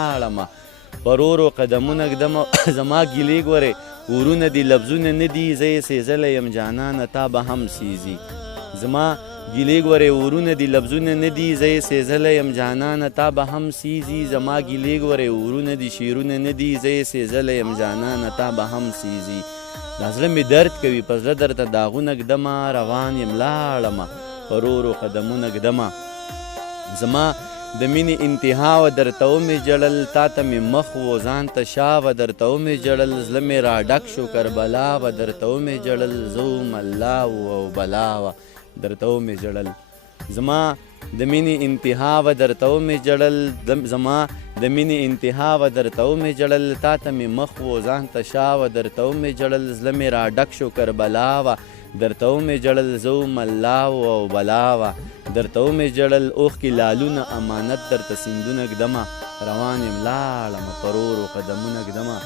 لاړمه پرورو قدمونه ږدمه زما ګیلې ګورې ورونه دي لفظونه نه دي زه یې سېزلی یم جانانه تا به هم سیزي زما ګیلې ګورې ورونه دي لفظونه نه دي زه یې سېزلی یم جانانه تا به هم سیزي زما ګیلې ګورې ورونه دي شعرونه نه دي زه یې سېزلی یم جانانه تا به هم سیزي دا زړه مې درد کوي په زړه درته داغونه ږدمه روان یم لاړمه پرورو قدمونه ږدمه زما د مینې انتها وه درته ومې ژړل تا ته مې مخ و ځان ته شا وه درته ومې ژړل زړه مې راډک شو کربلا وه درته ومې ژړل زه وم الله و او بلا وه درته ومې ژړل زما د مینې انتها وه درته ومې ژړل زما د مینې انتها وه درته ومې ژړل تا ته مې مخ و ځان ته شا وه درته ومې ژړل زړه مې راډک شو کربلا وه درته ومې ژړل زه وم الله و او بلا وه درته ومې ژړل اوښکې لالونه امانت درته سیندونه ږدمه روان یم لاړمه پرورو قدمونه ږدمه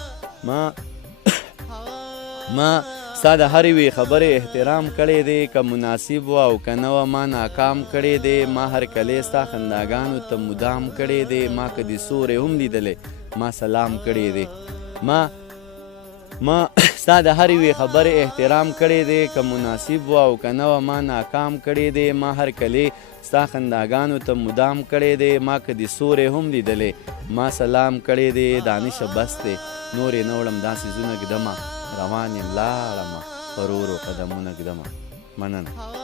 ما ستا د هرې یوې خبرې احترام کړی دی که مناسب وه او که نه وه ما ناکام کړی دی ما هرکلی ستا خنداګانو ته مدام کړی دی ما که دې سوری هم لیدلی ما سلام کړی دی ما ستا د هرې یوې خبرې احترام کړی دی که مناسب وه او که نه وه ما ناکام کړی دی ما هرکلی ستا خنداګانو ته مدام کړی دی ما که دې سوری هم لیدلی ما سلام کړی دی دانشه بس دی نور یې نه وړم دا څیزونه ږدمه روان یم لاړمه پرورو قدمونه ږدمه مننه